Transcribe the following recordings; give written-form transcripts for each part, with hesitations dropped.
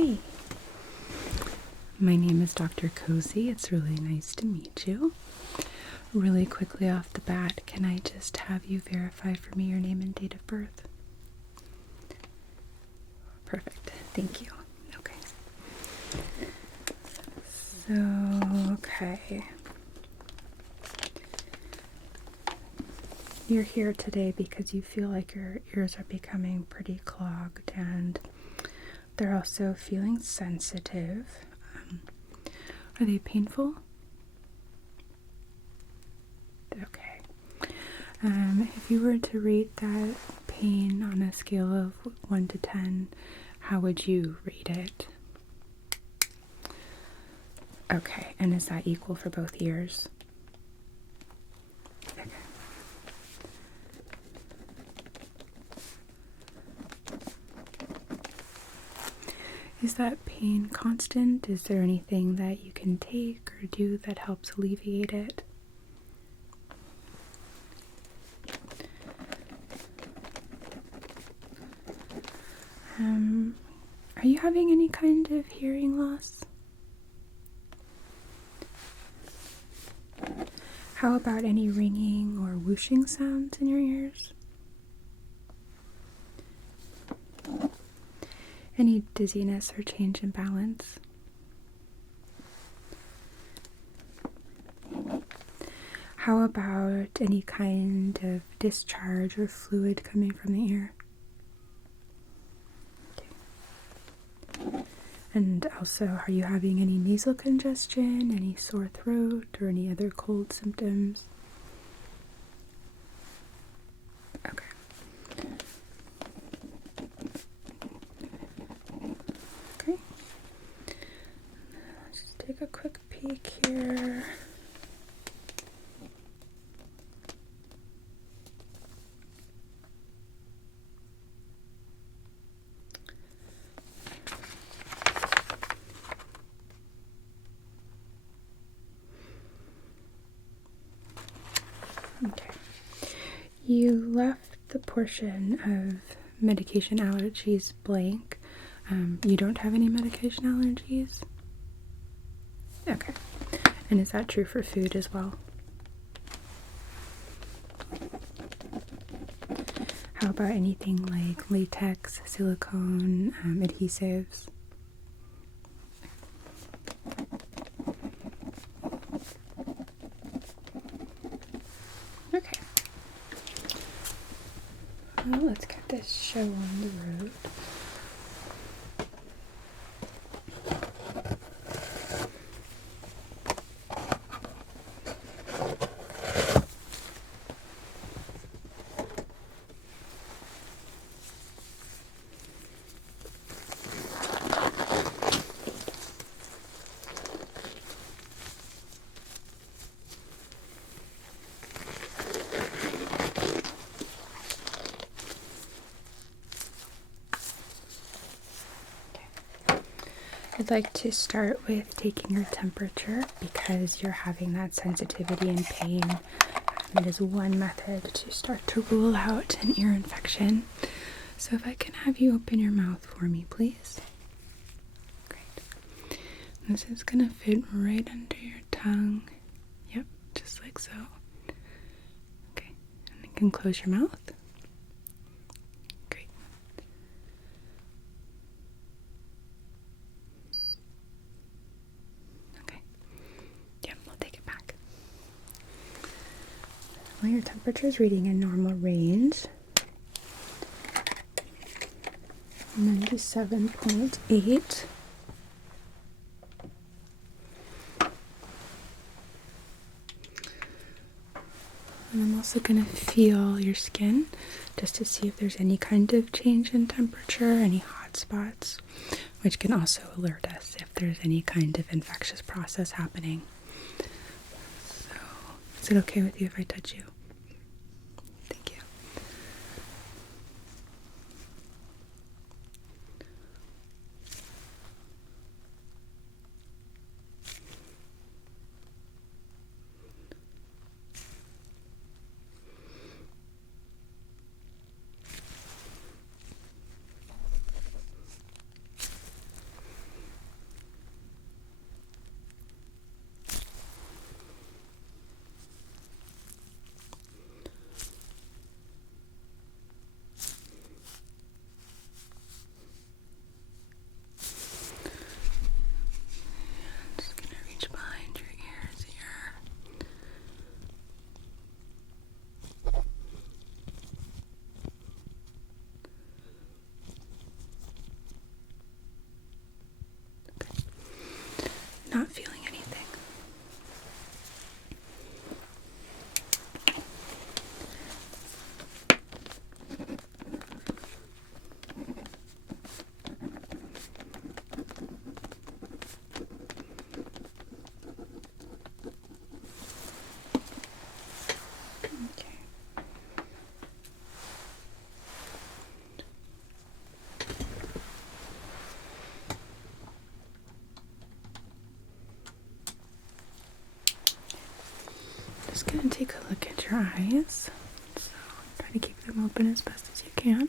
Hey, my name is Dr. Cozy. It's really nice to meet you. Really quickly off the bat, can I just have you verify for me your name and date of birth? Perfect. Thank you. Okay. Okay. You're here today because you feel like your ears are becoming pretty clogged and they're also feeling sensitive. Are they painful? Okay. If you were to rate that pain on a scale of 1 to 10, how would you rate it? Okay, and is that equal for both ears? Okay. Is that pain constant? Is there anything that you can take or do that helps alleviate it? Are you having any kind of hearing loss? How about any ringing or whooshing sounds in your ears? Any dizziness or change in balance? How about any kind of discharge or fluid coming from the ear? Okay. And also, are you having any nasal congestion, any sore throat, or any other cold symptoms? Okay. Okay. Let's just take a quick peek here. Okay. You left the portion of medication allergies blank. You don't have any medication allergies? Okay. And is that true for food as well? How about anything like latex, silicone, adhesives? Okay. Well, let's get this show on the road. I'd like to start with taking your temperature because you're having that sensitivity and pain. It is one method to start to rule out an ear infection. So if I can have you open your mouth for me, please. Great. This is going to fit right under your tongue. Yep, just like so. Okay, and you can close your mouth. Well, your temperature is reading a normal range. 97.8. And I'm also going to feel your skin just to see if there's any kind of change in temperature, any hot spots, which can also alert us if there's any kind of infectious process happening. So, is it okay with you if I touch you? Thank you. your eyes. So try to keep them open as best as you can.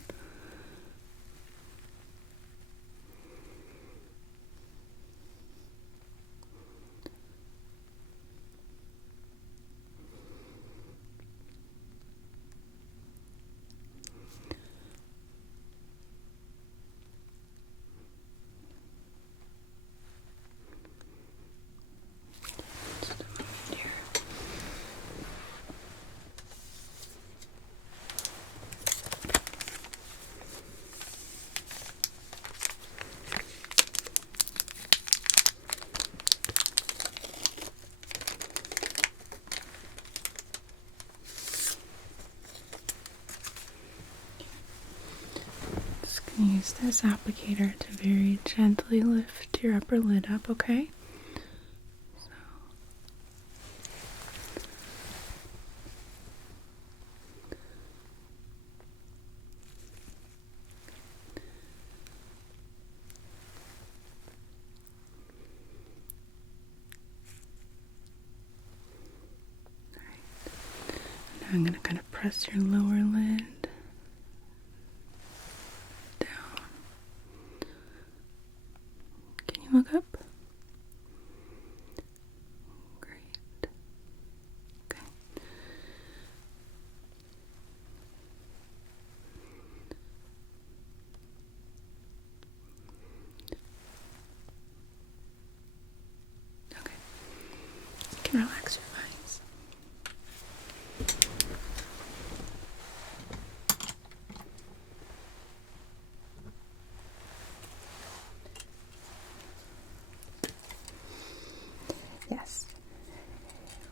Use this applicator to very gently lift your upper lid up, okay? So. Alright. Now I'm going to kind of press your lower lid. Look up. Great. Okay. Okay. You can relax your eyes. Yes,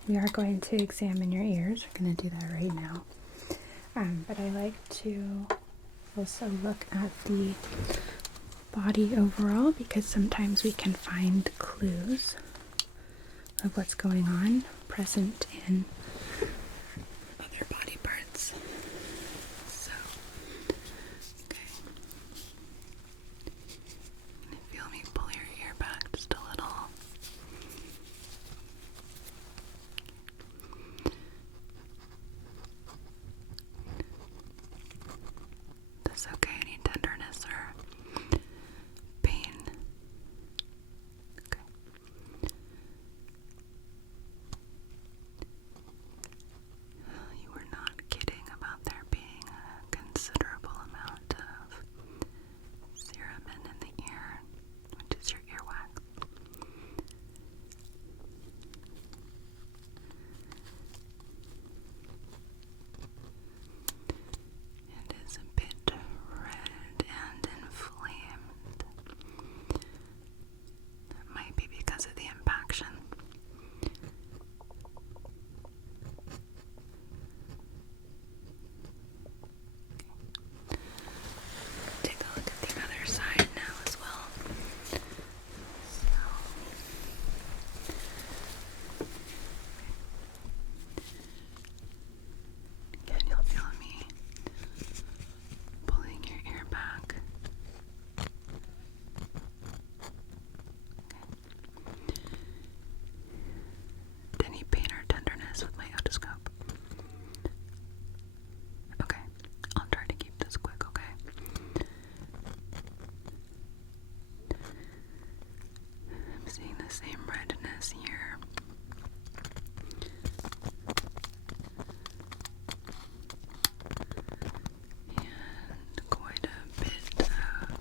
we are going to examine your ears. We're going to do that right now. But I like to also look at the body overall because sometimes we can find clues of what's going on present in other body parts. So, okay. Feel me pull your ear back just a little. That's okay, any tenderness or pain? Okay. You were not kidding about there being a considerable amount of cerumen in the ear, which is your earwax. It is a bit red and inflamed. That might be because of the impaction. Take a look at the other side now as well. Again, you'll feel me pulling your ear back. Okay. Any pain or tenderness with my otoscope? Okay, I'll try to keep this quick, okay? I'm seeing the same redness here. And quite a bit of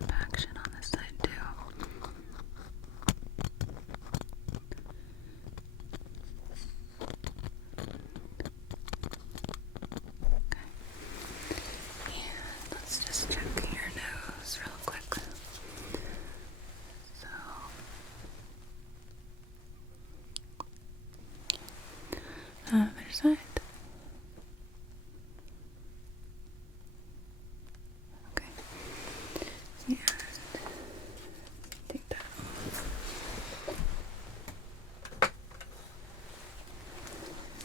impaction on this side too. Okay. And let's just check your nose real quick. So other side. Okay. And take that off.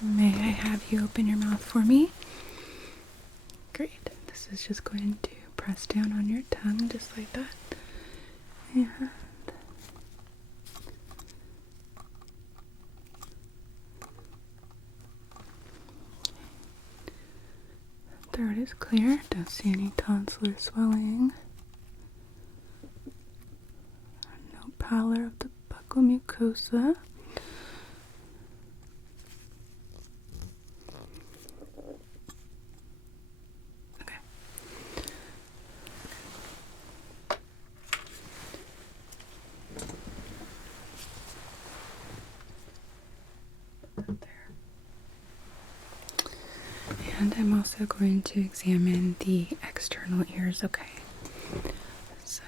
May I have you open your mouth for me? Great. This is just going to press down on your tongue just like that. And throat is clear. Don't see any tonsillar swelling. No pallor of the buccal mucosa. Okay. There. And I'm also going to examine the external ears, okay? So,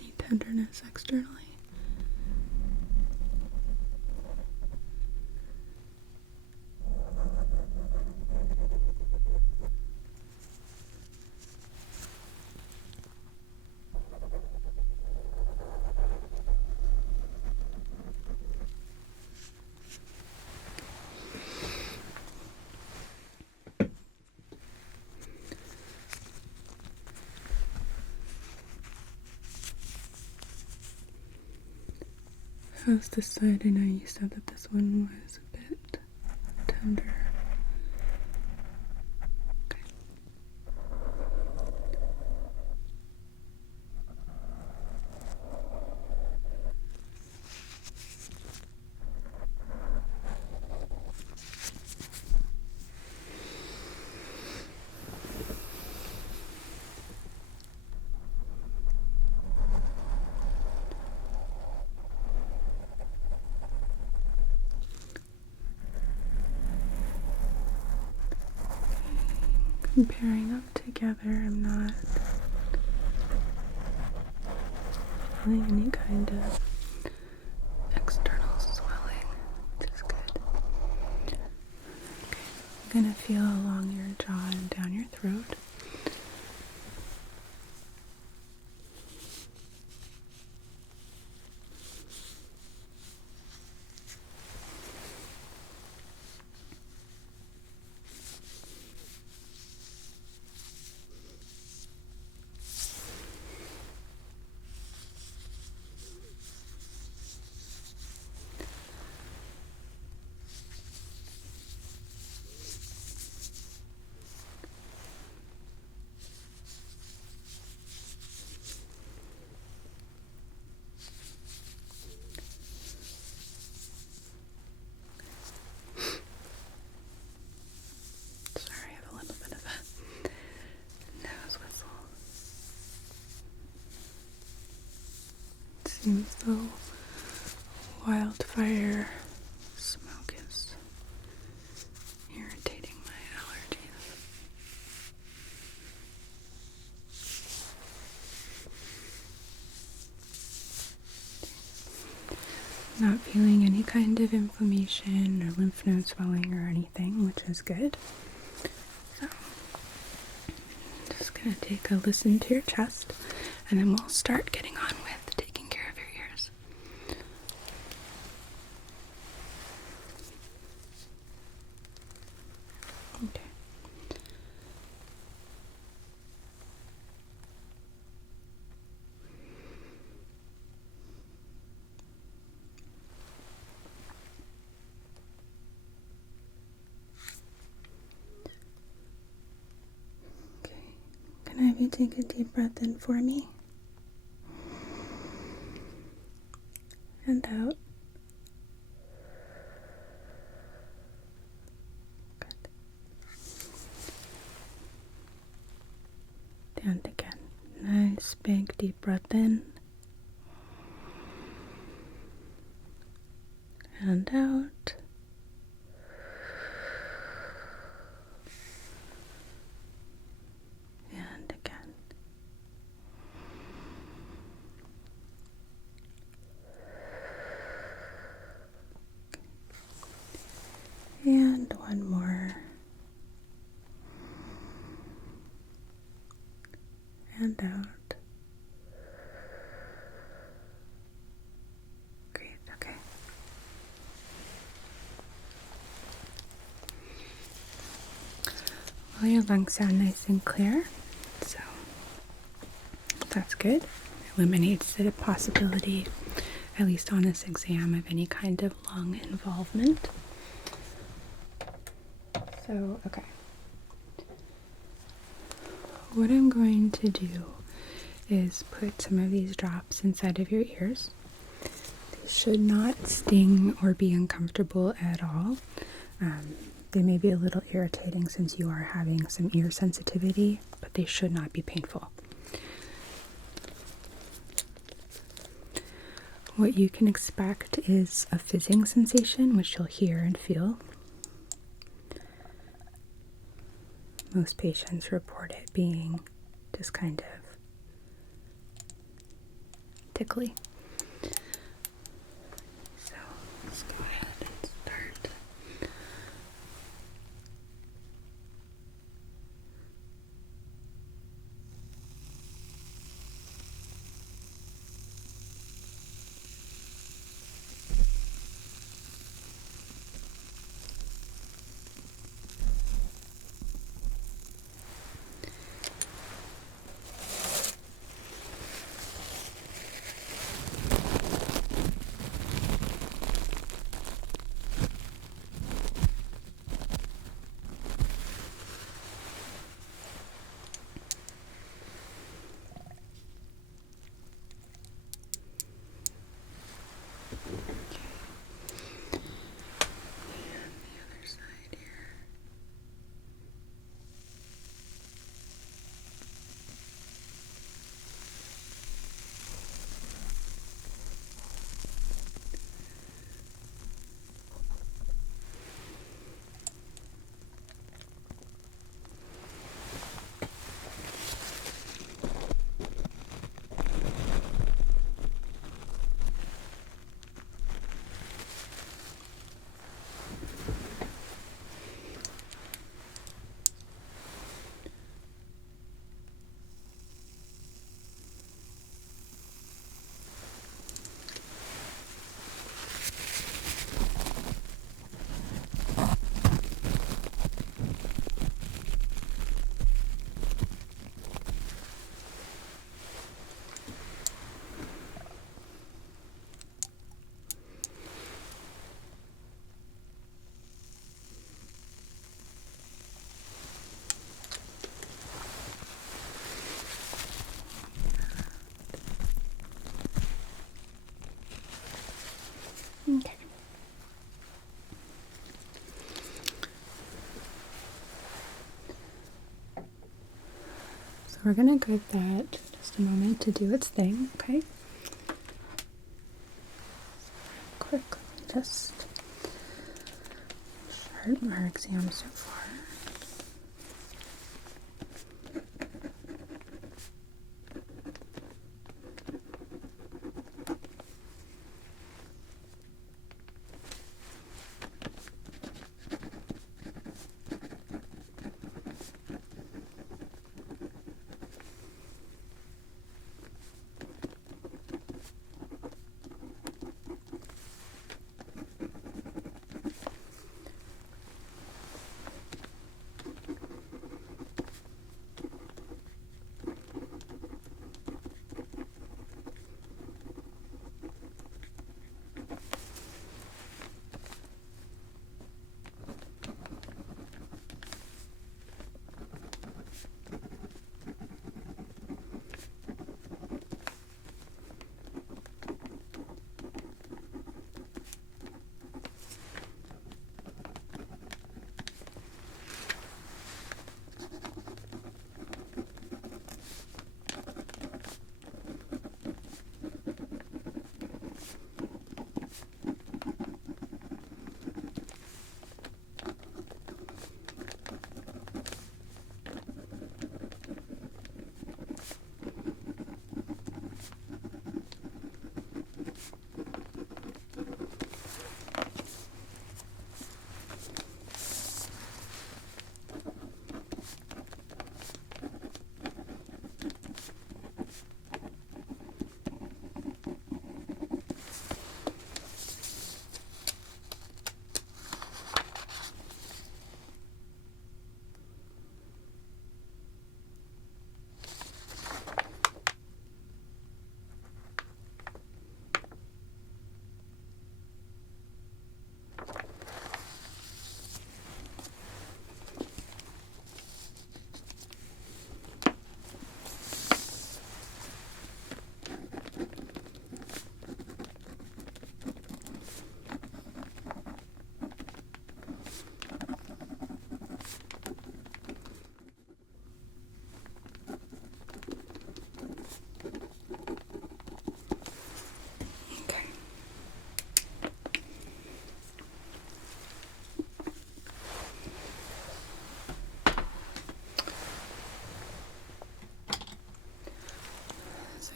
any tenderness externally? How's this side? I know you said that this one was a bit tender. Okay. Comparing them together, I'm not feeling any kind of external swelling, which is good. Okay, I'm gonna feel along your jaw and down your throat. Sorry, I have a little bit of a nose whistle. It seems though wildfire smoke is irritating my allergies. Not feeling any kind of inflammation or lymph node swelling or anything, which is good. So, I'm just gonna take a listen to your chest, and then we'll start getting on with taking care of your ears. Okay. Okay. Can I have you take a deep breath in for me? And out. Good. And again. Nice big deep breath in. And out. And again. And one more. And out. Great, okay. Well, your lungs sound nice and clear, so that's good. Eliminates the possibility, at least on this exam, of any kind of lung involvement. So, okay. What I'm going to do is put some of these drops inside of your ears. They should not sting or be uncomfortable at all. They may be a little irritating since you are having some ear sensitivity, but they should not be painful. What you can expect is a fizzing sensation, which you'll hear and feel. Most patients report it being just kind of tickly. So let's go ahead and start. Okay. So we're going to give that just a moment to do its thing, okay? Quickly, just sharpen our exam so far.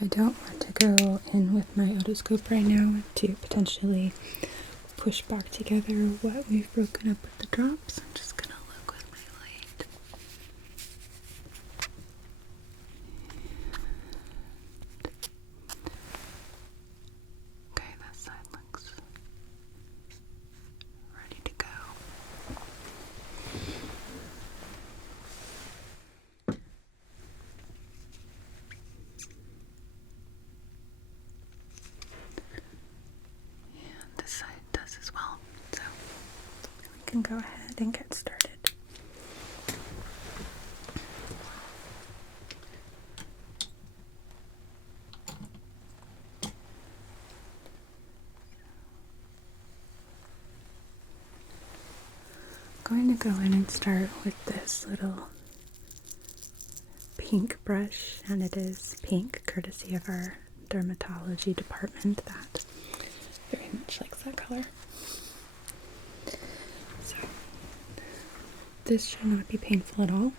I don't want to go in with my otoscope right now to potentially push back together what we've broken up with the drops. I'm just gonna look with my light. Okay, this side looks ready to go. And this side does as well. So we can go ahead and get started. I'm going to go in and start with this little pink brush, and it is pink courtesy of our dermatology department that very much likes that color. So this should not be painful at all.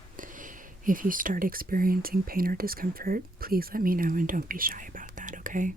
If you start experiencing pain or discomfort, please let me know and don't be shy about that, okay?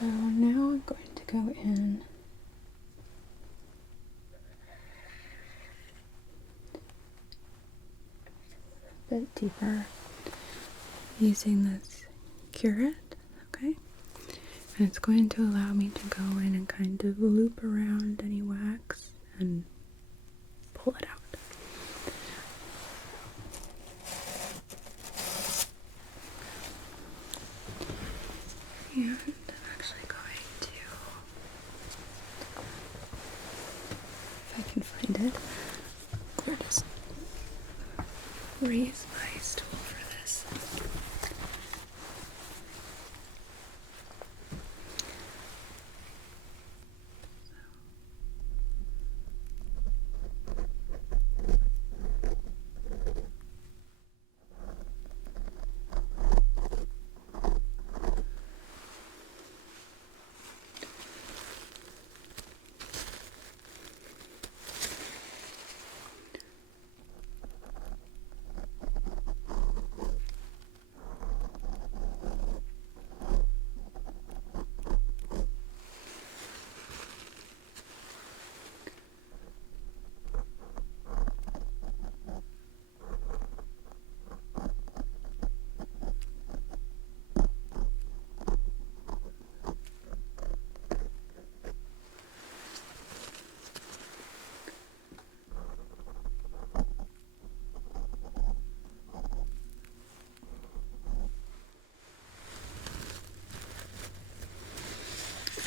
So now I'm going to go in a bit deeper using this curette, okay? And it's going to allow me to go in and kind of loop around any wax and pull it out. And I'm actually going to, if I can find it, I'll just raise my stool for this.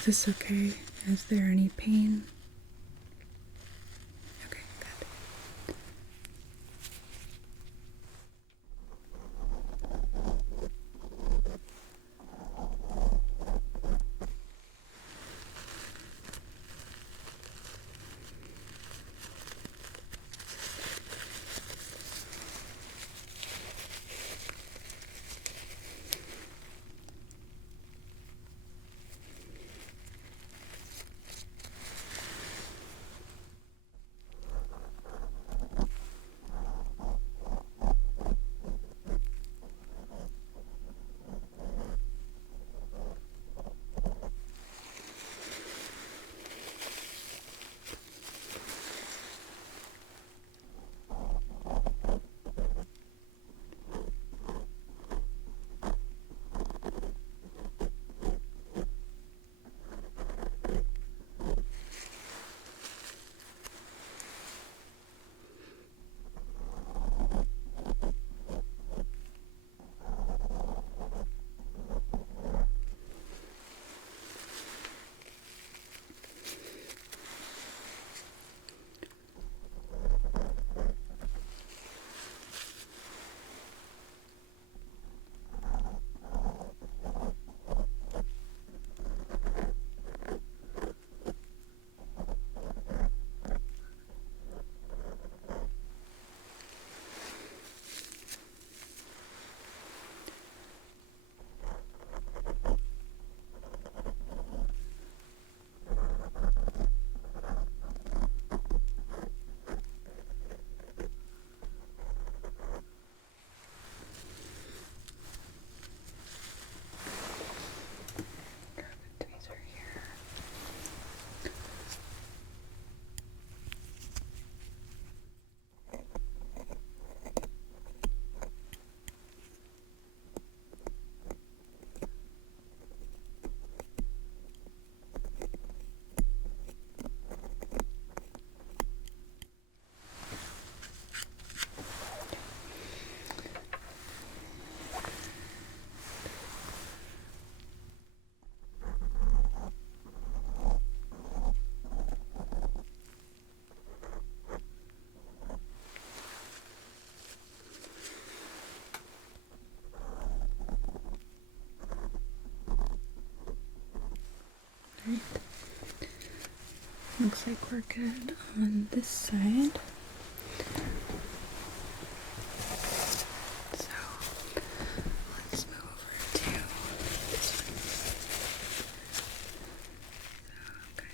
Is this okay? Is there any pain? Okay, good. Right. Looks like we're good on this side. So let's move over to this one. Okay.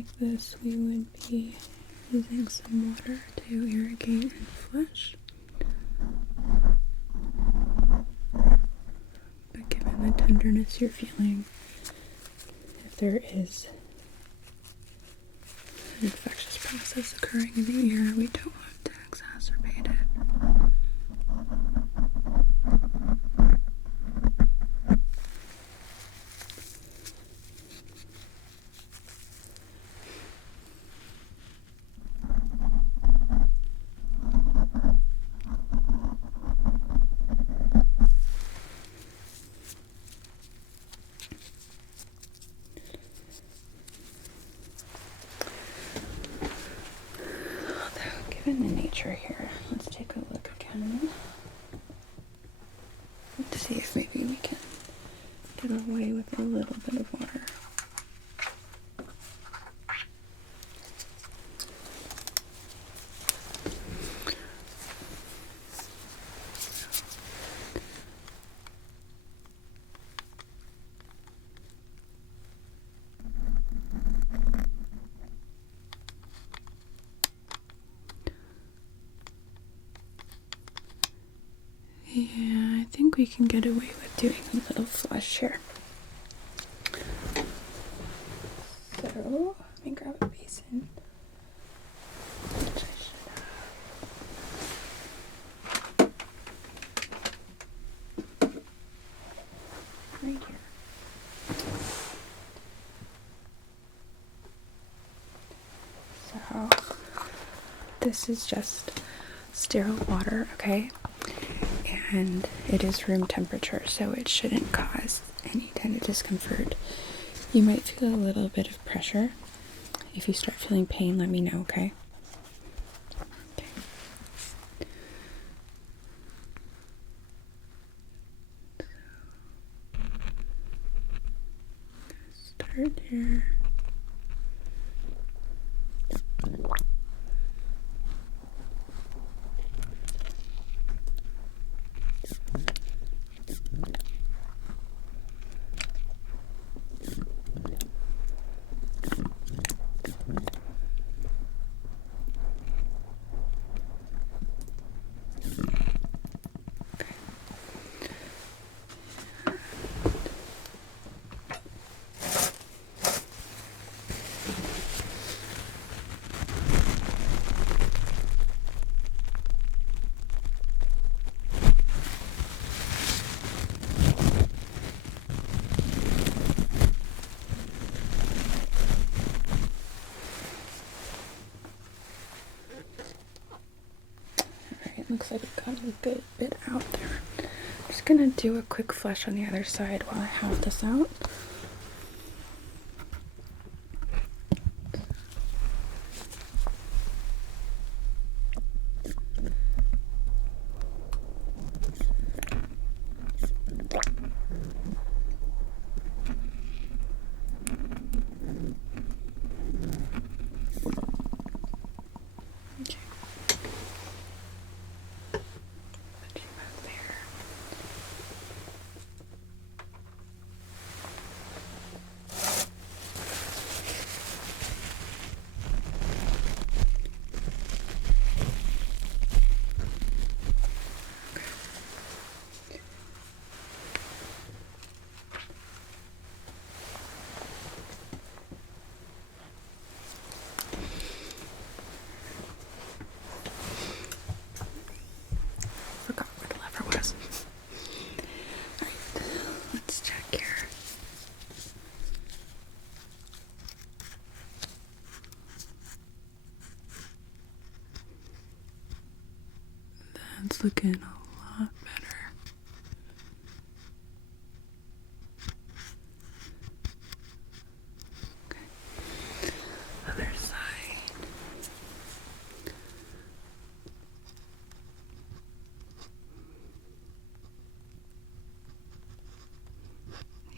like this, we would be using some water to irrigate and flush. But given the tenderness you're feeling, if there is an infectious process occurring in the ear, we don't want to exacerbate it. Given the nature here, let's take a look again to see if maybe we can get away with a little bit of water. Yeah, I think we can get away with doing a little flush here. So, let me grab a basin, which I should have right here. So, this is just sterile water, okay? And it is room temperature, so it shouldn't cause any kind of discomfort. You might feel a little bit of pressure. If you start feeling pain, let me know, okay? Okay. So, start here. Looks like it got a good bit out there. I'm just gonna do a quick flush on the other side while I have this out. Forgot where the lever was. Alright, let's check here. That's looking a lot better. Okay. Other side.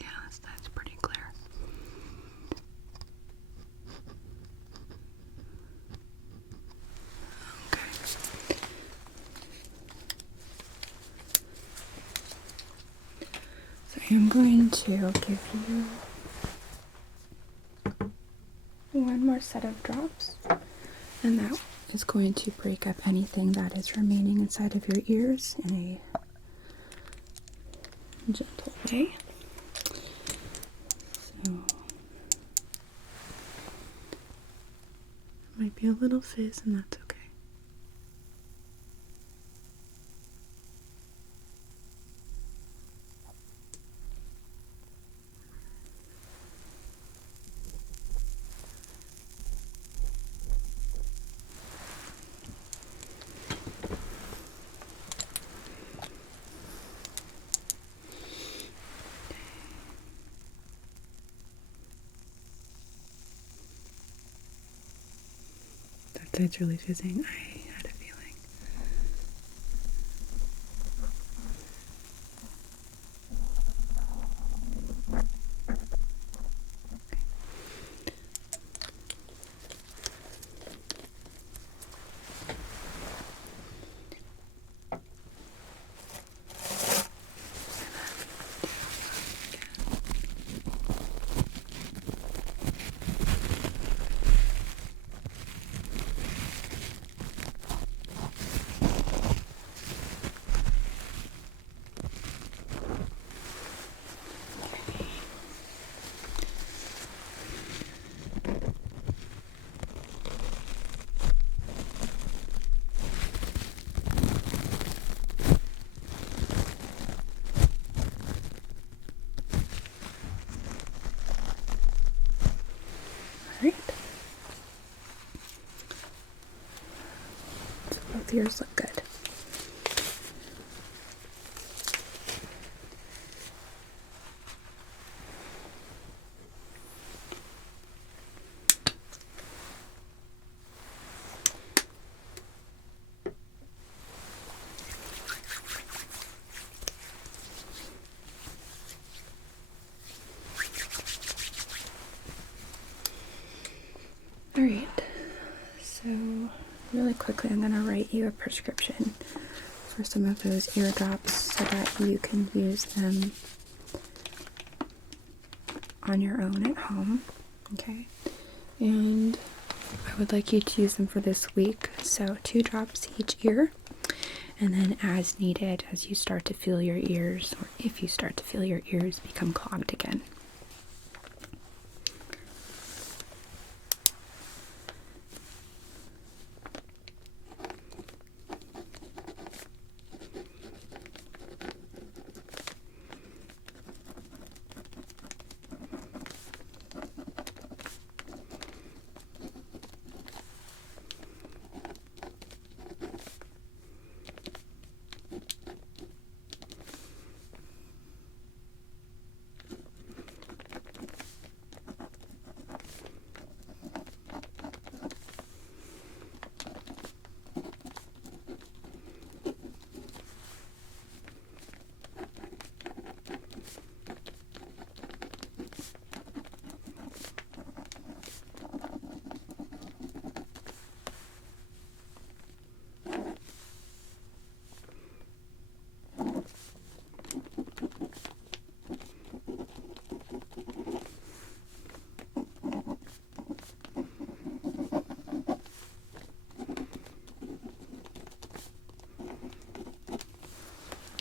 Yeah, that's pretty clear. Okay. So I'm going to give you one more set of drops, and that is going to break up anything that is remaining inside of your ears in a gentle way. So, might be a little fizz, and that's okay. That's really fizzing. I had a feeling. Alright. So both ears look good. Alright, so really quickly I'm going to write you a prescription for some of those ear drops so that you can use them on your own at home, okay? And I would like you to use them for this week, so 2 drops each ear, and then as needed as you start to feel your ears, or if you start to feel your ears become clogged again.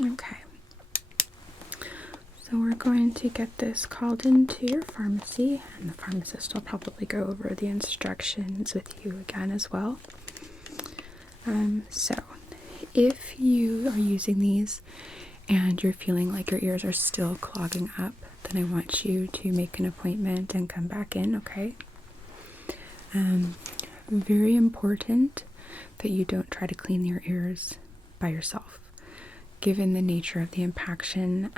Okay, so we're going to get this called into your pharmacy, and the pharmacist will probably go over the instructions with you again as well. So if you are using these and you're feeling like your ears are still clogging up, then I want you to make an appointment and come back in, okay? Very important that you don't try to clean your ears by yourself. Given the nature of the impaction,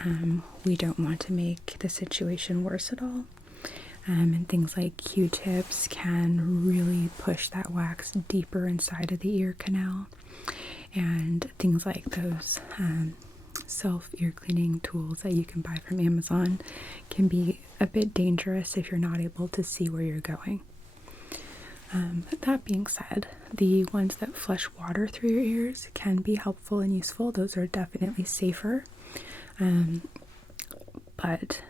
we don't want to make the situation worse at all. And things like Q-tips can really push that wax deeper inside of the ear canal. And things like those self-ear cleaning tools that you can buy from Amazon can be a bit dangerous if you're not able to see where you're going. But that being said, the ones that flush water through your ears can be helpful and useful. Those are definitely safer. But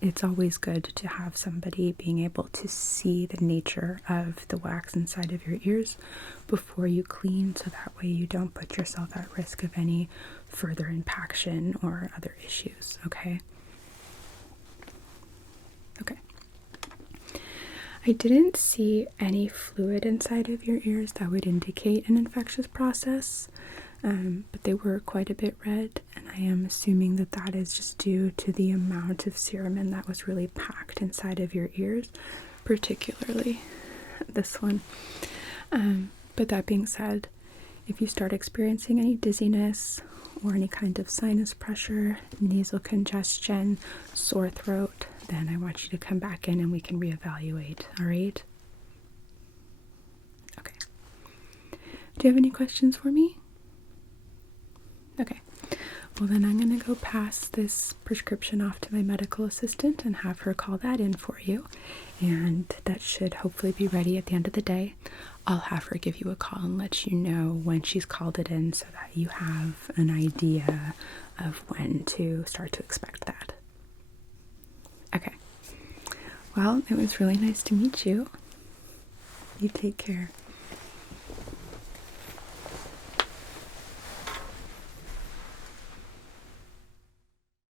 it's always good to have somebody being able to see the nature of the wax inside of your ears before you clean, so that way you don't put yourself at risk of any further impaction or other issues, okay? Okay. I didn't see any fluid inside of your ears that would indicate an infectious process, but they were quite a bit red, and I am assuming that that is just due to the amount of cerumen that was really packed inside of your ears, particularly this one. But that being said, if you start experiencing any dizziness or any kind of sinus pressure, nasal congestion, sore throat, then I want you to come back in and we can reevaluate, all right? Okay. Do you have any questions for me? Okay. Well, then I'm going to go pass this prescription off to my medical assistant and have her call that in for you. And that should hopefully be ready at the end of the day. I'll have her give you a call and let you know when she's called it in, so that you have an idea of when to start to expect that. Okay. Well, it was really nice to meet you. You take care.